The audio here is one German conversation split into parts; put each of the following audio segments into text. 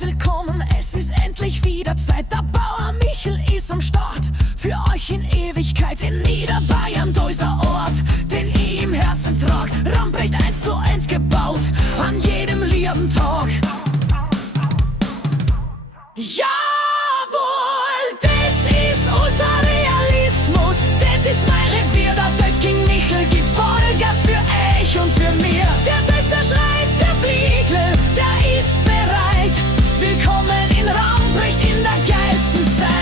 willkommen, es ist endlich wieder Zeit. Der Bauer Michel ist am Start, für euch in Ewigkeit in Niederbayern, dieser Ort, den ich im Herzen trag. Ramprecht 1:1 gebaut, an jedem lieben Tag. Jawohl, das ist Ultrarealismus, das ist mein Revier, der Deutsch King Michel gibt Vollgas für euch und für mir. Der Deutsch, der schreit, der Fliegel, der ist bereit. Willkommen in Ramprecht in der geilsten Zeit.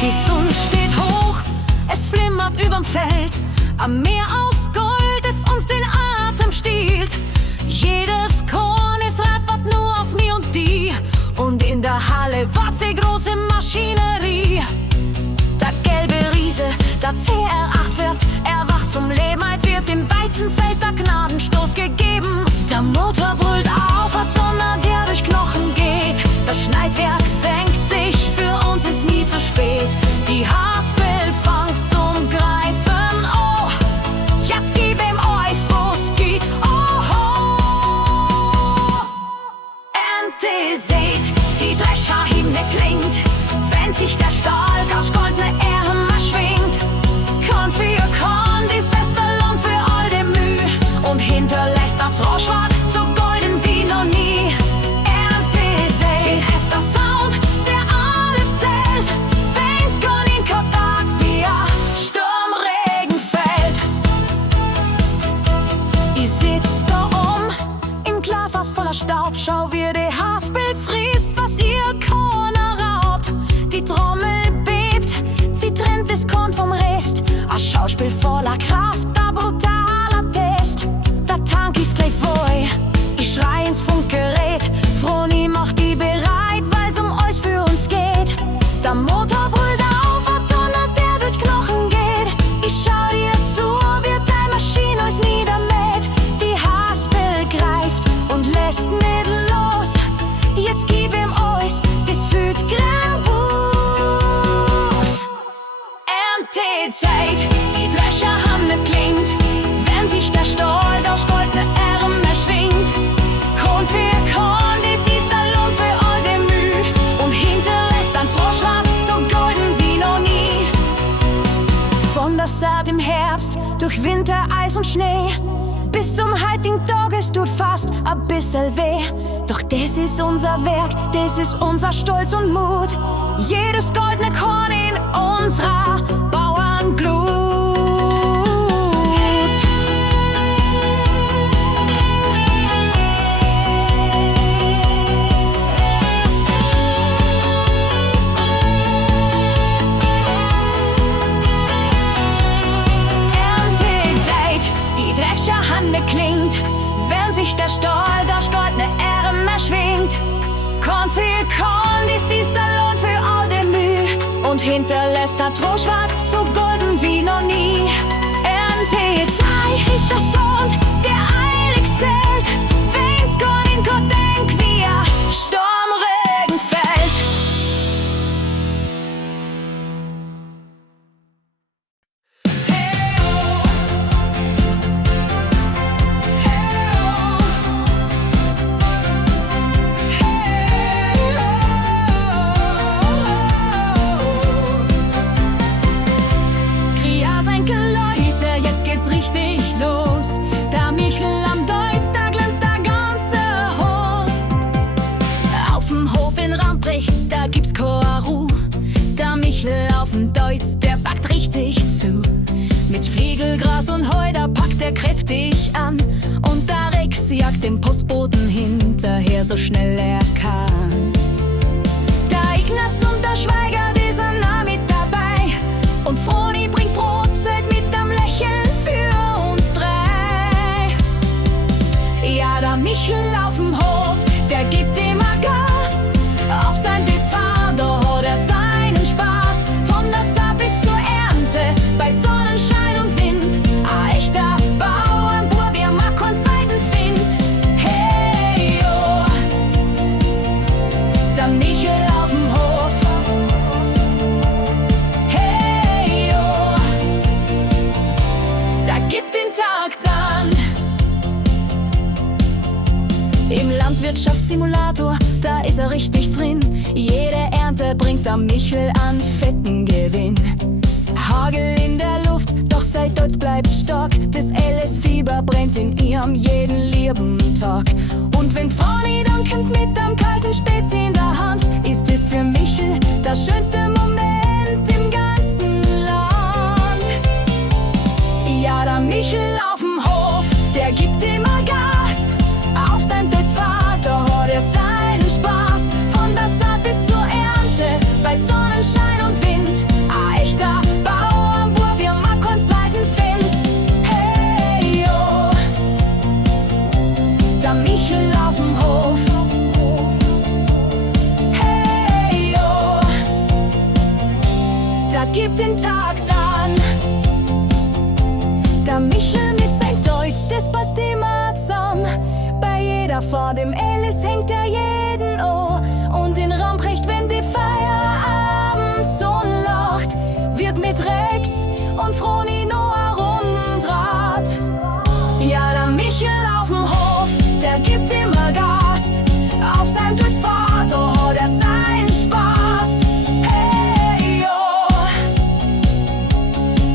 Die Sonne steht hoch, es flimmert überm Feld. Am Meer aus Gold, das uns den Atem stiehlt. Jedes Korn ist reif, wart nur auf mir und die. Und in der Halle wart's die große Maschinerie. Der gelbe Riese, der CR8 wird erwacht zum Leben. Heut wird im Weizenfeld der Gnadenstoß gegeben. Der Motor brüllt auf, ein Donner, der durch Knochen geht. Das Schneidwerk senkt sich, für uns ist nie zu spät. Die Haspel fangt zum Greifen, oh, jetzt gib ihm euch, wo's geht, oh, oh. Ernte seht, die Drescherhymne klingt, wenn sich der Stahl aus goldene Ärmel schwingt. Korn für Korn, dies ist der Lohn für all die Mühe und hinterlässt der Droschwart so golden wie noch nie. Ernte seht, das ist der Sound, der alles zählt, wenn's gar in kein Tag wie ein Sturmregen fällt. Ich sitz da im Glashaus voller Staub, schau wie die Haspel frisst, was ihr Korn raubt. Die Trommel bebt, sie trennt das Korn vom Rest. Ein Schauspiel voller Kraft, ein brutaler Test. Der Tank ist gleich voll, ich schrei ins Funkgerät. Froni macht die bereit, weil's euch für uns geht. Der Motor brüllt auf, ein Donner, der durch Knochen geht. Ich schau dir zu, wie deine Maschine uns niedermäht. Die Haspel greift und lässt nicht los. Jetzt gib ihm euch, das fühlt grandios. Erntezeit, die Drescherhymne klingt, wenn sich der Stahl durch goldene Ärmel schwingt. Korn für Korn, das ist der Lohn für all die Mühe und hinterlässt ein Droschwart so golden wie noch nie. Von der Saat im Herbst, durch Winter, Eis und Schnee, bis zum heutigen Tag, es tut fast ein bisschen weh. Doch das ist unser Werk, das ist unser Stolz und Mut. Jedes goldene Korn in unserer Bauernglut. Erntezeit, die Drescherhymne klingt, wenn sich der Stahl durch goldene Ärmel schwingt. Korn für Korn, dies ist der Lohn für all die Mühe und hinterlässt der Droschwart so golden wie noch nie. Erntezeit ist der Sound, der eilig zählt, wenn's gar in kein Denk wie ein Sturmregen fällt. Richtig los, der Michel am Deutz, da glänzt der ganze Hof. Auf dem Hof in Ramprecht, da gibt's keine Ruhe. Der Michel auf dem Deutz, der packt richtig zu. Mit Fliegelgras und Heu, da packt er kräftig an. Und der Rex jagt dem Postboten hinterher, so schnell er kann. Der Ignaz und der Schweiger, die sind nah mit dabei. Und Froni bringt Brotzeit mit am Lächeln für uns drei. Ja, der Michel auf dem Hof, der gibt immer Gas. Auf sein Dützfahr, da hat er seinen Spaß. Von der Saat bis zur Ernte, bei Sonnenschein und Wind. Ein echter Bauernbub, wer mag keinen zweiten Find. Hey, oh. Landwirtschaftssimulator, da ist er richtig drin. Jede Ernte bringt am Michel an fetten Gewinn. Hagel in der Luft, doch seit dort bleibt stark. Das LS-Fieber brennt in ihrem jeden lieben Tag. Und wenn Froni dann kommt mit am kalten Spezi in der Hand, ist es für Michel der schönste Moment im ganzen Land. Ja, der Michel auf'm Hof, der gibt immer Gas. Auf seinem Deutschvater hat er seinen Spaß. Von der Saat bis zur Ernte, bei Sonnenschein und Wind. Ein echter Bauernbub, wir mag keinen zweiten Find. Hey, yo, der Michel auf'm Hof. Hey, yo, da gibt den Tag dann. Der Michel mit sein Deutsch, das passt immer zusammen. Bei jeder Fahrt im Ellis hängt er jeden an. Und in Ramprecht, wenn die Feierabendssonne lacht, wird mit Rex und Froni noch ein Rundendraht. Ja, der Michel auf'm Hof, der gibt immer Gas. Auf seinem Deutschvater hat er seinen Spaß. Hey, yo,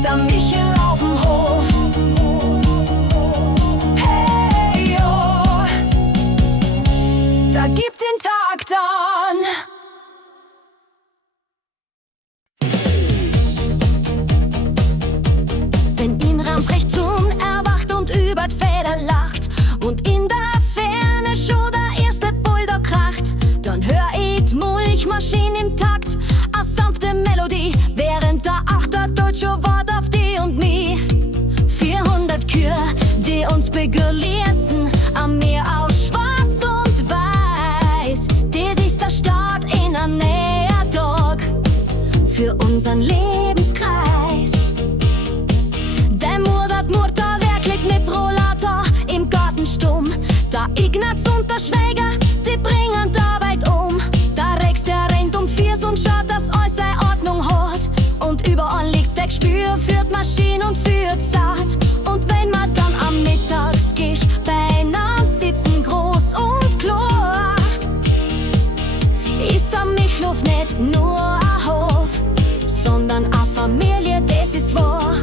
der Michel auf'm Hof. Gibt den Tag dann. Wenn in Ramprecht Sohn erwacht und über Feder lacht und in der Ferne schon der erste Bulldog kracht, dann hör ich die Mulchmaschine im Takt, a sanfte Melodie, während der Achter deutsche Wort auf die und mich. 400 Kühe, die uns begleiten, am Meer aus Schwarz und Weiß. Das ist der Start in ein näher Tag für unseren Lebenskreis. Der Mutter wirklich mit Rollator im Garten stumm. Der Ignaz und der Schwäger, die bringen die Arbeit um. Der Rex, der rennt um Viers und schaut, dass alles seine Ordnung hat. Und überall liegt der Gespür für die Maschine und für die Saat. Und wenn man dann am Mittagsgisch beieinander sitzen, groß und klar, ist der Michlhof nicht nur ein Hof, sondern eine Familie, das ist wahr.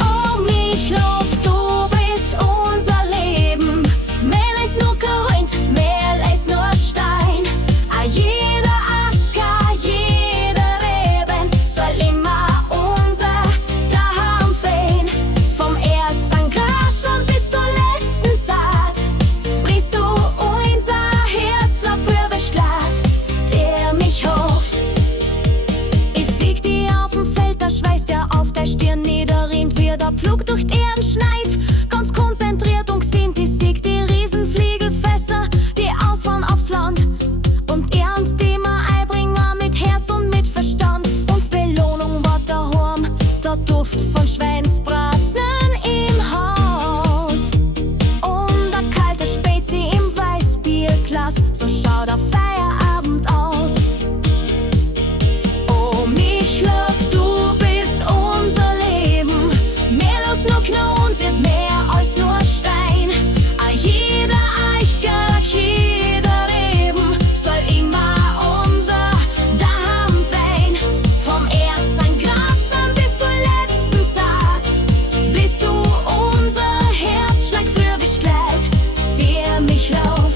Oh Michlhof, du bist unser Leben. Mehr ist nur Grund, mehr ist nur Stein. A jeder Asker, jeder Reben soll immer unser daheim sein. Vom ersten Gras und bis zur letzten Saat brichst du unser Herz für Beschlatt. Der Michlhof, ich sieg die auf dem Feld, da schweißt der auf der Stirn niederrinnt, wie der Pflug durch die Erden schneit. Ganz konzentriert und gesinnt, ich sieg die Riesenfliegelfässer, die ausfahren aufs Land. Und ernst, die man einbringen mit Herz und mit Verstand. Und Belohnung war daheim, der Duft von Schweinsbraten im Haus. Und der kalte Spezi im Weißbierglas, so schaut der Feierabend aus. Oh Michlhof, du bist unser Leben. Mehr los nur Knut, mehr als nur Stein. A jeder Eichger, jeder Reben soll immer unser daheim sein. Vom ersten Gras an bis zur letzten Saat bist du unser Herzschlag für Beschleit. Der Michlhof.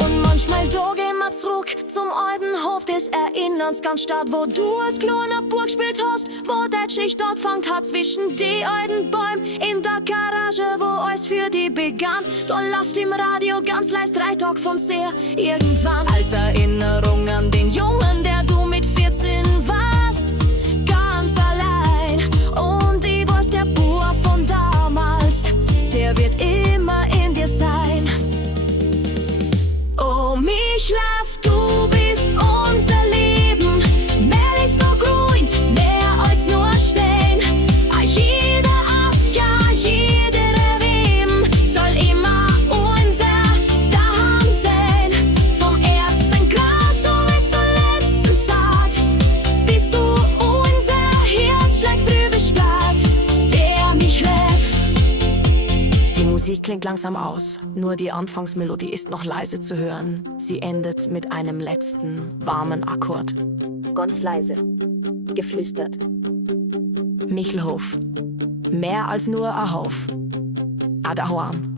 Und manchmal da gehen wir zurück zum alten Hof des Erinnerns, ganz Stadt, wo du als kleiner Burg gespielt hast, wo der Schicht dort fangt hat zwischen die alten Bäume in der Garage, wo alles für die begann. Da läuft im Radio ganz leis 3 Tage von sehr irgendwann. Als Erinnerung an den Jungen, der du mit 14 warst, ganz allein. Und ich weiß, der Bub von damals, der wird immer in dir sein. Oh Michlhof, du bist unser Leben. Mehr ist nur Grund, mehr als nur Stein. A jeder Asker, jeder Reben soll immer unser daheim sein. Vom ersten Gras und bis zur letzten Saat bist du unser Herzschlag für Beschlatt. Der Michlhof. Die Musik klingt langsam aus, nur die Anfangsmelodie ist noch leise zu hören. Sie endet mit einem letzten, warmen Akkord. Ganz leise, geflüstert. Michelhof. Mehr als nur ein Hof. Auch daheim.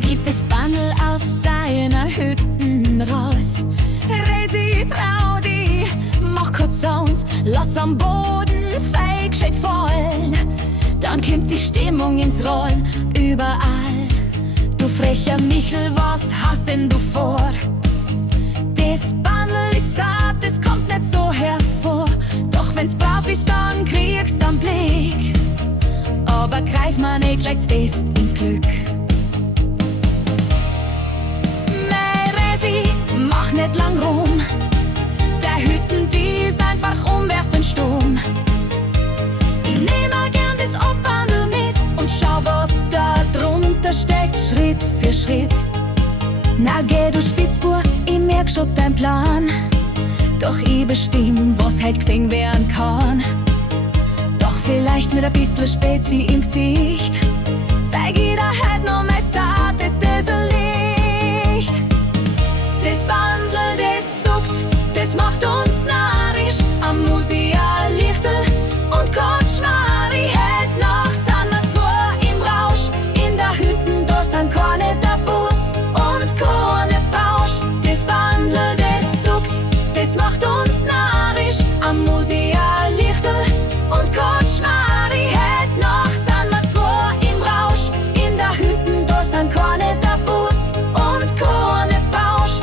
Gibt es Bandel aus deiner Hütten raus? Resi, trau dich, mach kurz Sounds, lass am Boden fake shit fallen. Dann kommt die Stimmung ins Rollen, überall. Du frecher Michel, was hast denn du vor? Das Bandel ist zart, es kommt nicht so hervor. Doch wenn's brav ist, dann kriegst du einen Blick. Aber greif mal nicht gleich fest ins Glück. Mach nicht lang rum, der Hütten, die ist einfach umwerfend stumm. Ich nehme gern das Obwandel mit und schau, was da drunter steckt, Schritt für Schritt. Na geh du Spitzbur, ich merk schon dein Plan. Doch ich bestimm, was halt gesehen werden kann. Doch vielleicht mit ein bisschen Spezi im Gesicht zeig ich dir halt noch mein zartestes Licht. Das Bandel, das zuckt, das macht uns narrisch. Am Musia Lichtel und Kotschmari hält nachts an der zwei im Rausch. In der Hütten, da sind keine Tabus und keine Pausch. Das Bandel, das zuckt, das macht uns narrisch. Am Musia Lichtel und Kotschmari hält nachts an der zwei im Rausch. In der Hütten, da sind keine Tabus und keine Pausch.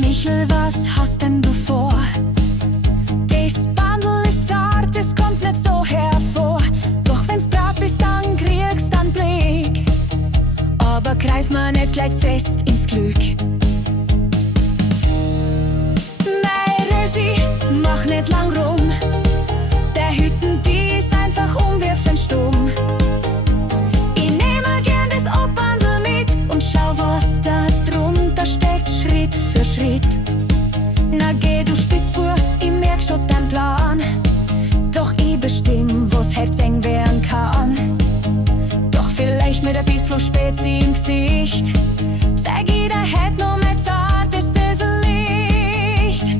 Michel, was hast denn du vor? Das Bandel ist zart, es kommt nicht so hervor. Doch wenn's brav ist, dann kriegst du einen Blick. Aber greif mal nicht gleich fest ins Glück. Nein, Resi, mach nicht lang rum. Der Hütten, die ist einfach umwerfend stumm. Ich nehme gern das Obwandel mit und schau, was da drunter steckt, Schritt für Schritt. Na geh du Spitzbur, ich merk schon dein Plan. Doch ich bestimm, was herzeng werden kann. Doch vielleicht mit ein bisschen Spezi im Gesicht zeig ich dir halt noch mein zartestes Licht.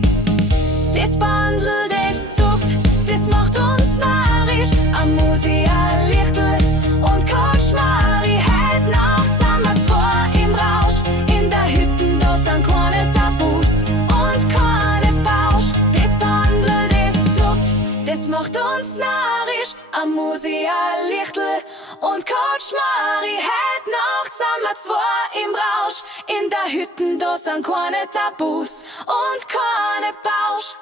Das Bandel, das zuckt, das macht uns narrisch. Am Musia Lichtel und Kotschmari hält nachts an der zwei im Rausch. In der Hütten, da sind keine Tabus und keine Pausch. Das Bandel, das zuckt, das macht uns narrisch. Am Musia Lichtel und Kotschmari hält nachts an der zwei im Rausch. In der Hütten, da sind keine Tabus und keine Pausch.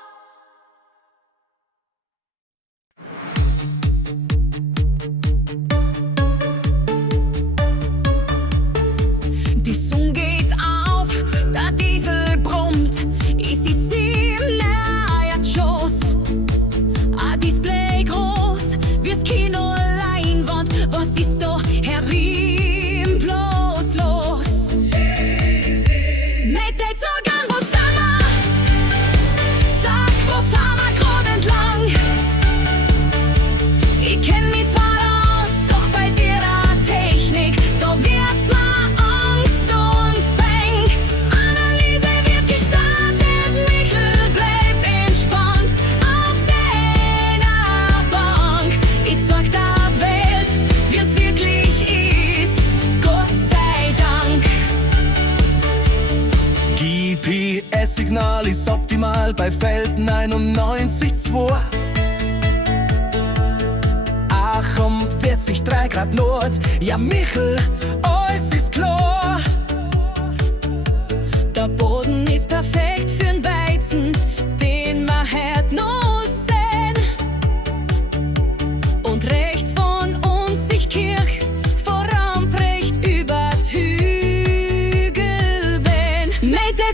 Die Sonne geht auf, der Diesel brummt. Ich sitz im Erdgeschoss. Ein Display groß, wie's Kino Leinwand. Was ist da herin bloß los? Mit der Zugang, wo sind wir? Sag, wo fahren wir grad entlang? Ich kenn mich zwar aus, doch bei dir der Technik, da wird's mal Angst und Bang. Analyse wird gestartet, Michel bleib entspannt auf deiner Bank. Ich zeig der Welt, wie's wirklich ist, Gott sei Dank. GPS-Signal ist optimal bei Feld 91,2. 48,3 Grad Nord, ja Michel, alles ist klar. Der Boden ist perfekt für'n Weizen, den wir heut noch sehen.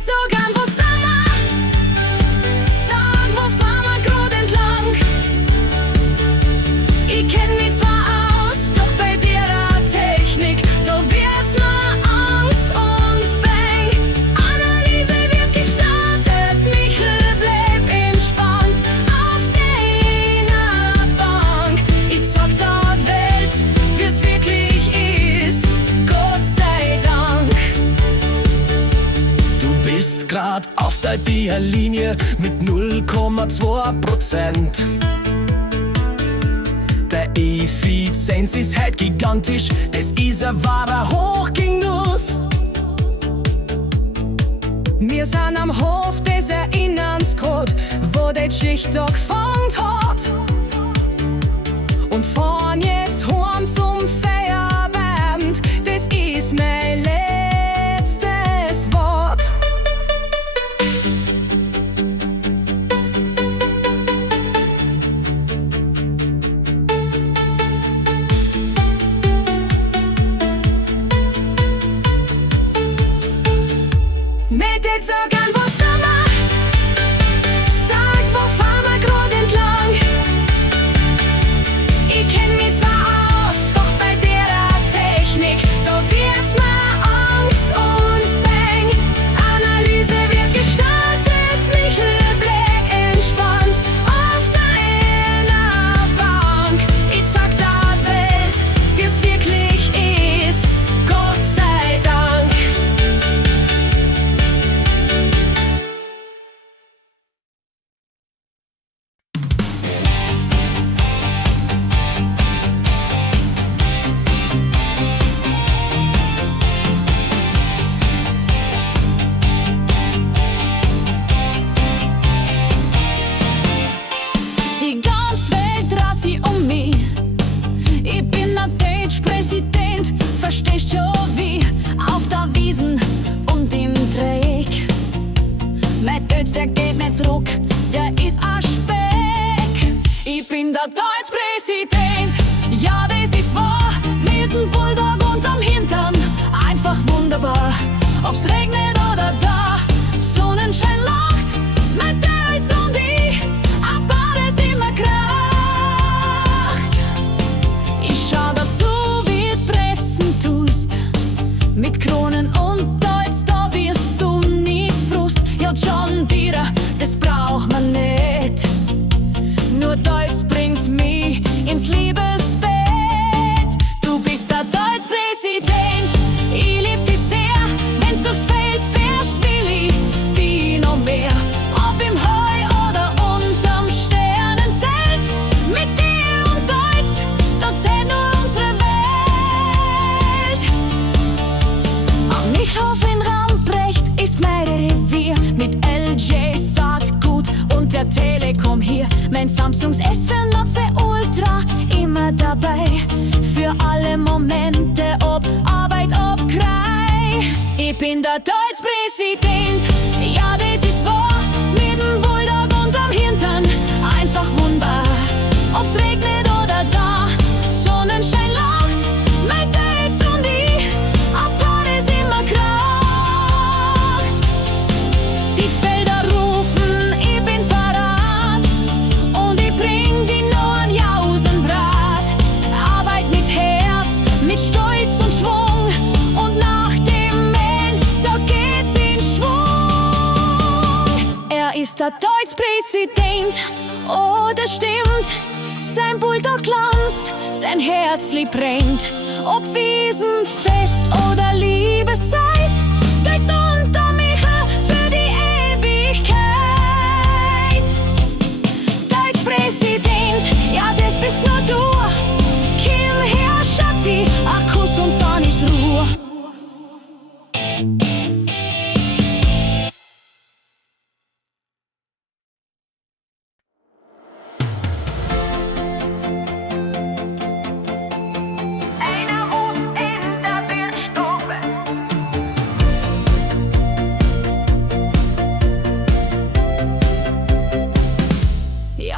tät so gern, wo sind wir? Sag, wo fahren wir grad entlang? Ich kenn mich zwar aus, doch bei der Technik, da wird's mir Angst und Bang. Analyse wird gestartet, Michel bleib entspannt auf deiner Bank. Ich zeig der Welt, wie's wirklich ist, Gott sei Dank. Du bist grad auf der Linie mit 0,2%. Der Effizienz ist halt gigantisch, das ist ein wahrer Hochgenuss. Wir sind am Hof, das erinnern's grad, wo die Schicht da gefangen hat. Und fahren jetzt heim zum Feierabend, das ist mein letztes Wort. Mit den Zögern, wo sind wir? Sag, wo fahren wir grad entlang? Ich kenn mich zwar aus, doch bei der Technik, da wird's mir Angst und Bang. Analyse wird gestartet, Michel bleib entspannt auf deiner Bank. Ich zeig der Welt, wie's wirklich ist, Gott sei Dank. Die ganze Welt dreht sich um mich. Ich bin der Deutsch-Präsident, verstehst schon wie? Auf der Wiesen und im Dreieck. Mein Deutsch, der geht nicht zurück, der ist ein Speck. Ich bin der Deutsch-Präsident, ja, das ist wahr. Mit dem Bulldog unterm Hintern, einfach wunderbar. Ob's regnet oder da, Sonnenschein lacht, mein Deutsch und ich, ein Paar, das immer kracht. Ich schau dazu, wie du pressen tust, mit Kronen und Deutsch, da wirst du nie Frust. Ja, John Deere, das braucht man nicht, nur Deutsch bringt mich ins Liebesbett. Du bist der Deutsch-Präsident, ich lieb dich sehr, wenn's durchs Feld fährst, will ich die noch mehr. Ob im Heu oder unterm Sternenzelt, mit dir und Deutsch, da zählt nur unsere Welt. Am Michhof in Ramprecht ist mein Revier, mit LJ Saatgut und der Telekom hier. Mein Samsungs S402 Ultra immer dabei, für alle Momente, ob Arbeit, ob Krei. Ich bin der Deutsch-Präsident, ja, das ist wahr. Mit dem Bulldog unterm Hintern, einfach wunderbar. Ob's regnet oder da, Sonnenschein lacht, mein Deutsch und ich, ein Paar, das immer kracht. Die Felder rufen, ich bin parat, und ich bring die neuen Jausenbrat. Arbeit mit Herz, mit Stolz und Schwung, und nach dem Mähen, da geht's in Schwung. Er ist der Deutsch-Präsident, oh, das stimmt. Sein Bulldog glanzt, sein Herzli brennt. Ob Wiesenfest oder Liebeszeit, Deutsch und der Michel für die Ewigkeit. Deutsch-Präsident, ja, das bist nur du. Kim her, Schatzi, ein Kuss und dann ist Ruhe.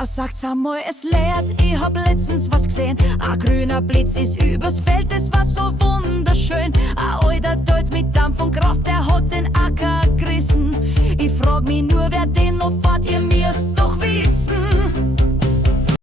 Ja, sagt's einmal, es leert, ich hab letztens was gesehen. Ein grüner Blitz ist übers Feld, das war so wunderschön. Ein alter Deutsch mit Dampf und Kraft, der hat den Acker gerissen. mich nur, wer den noch fort, ihr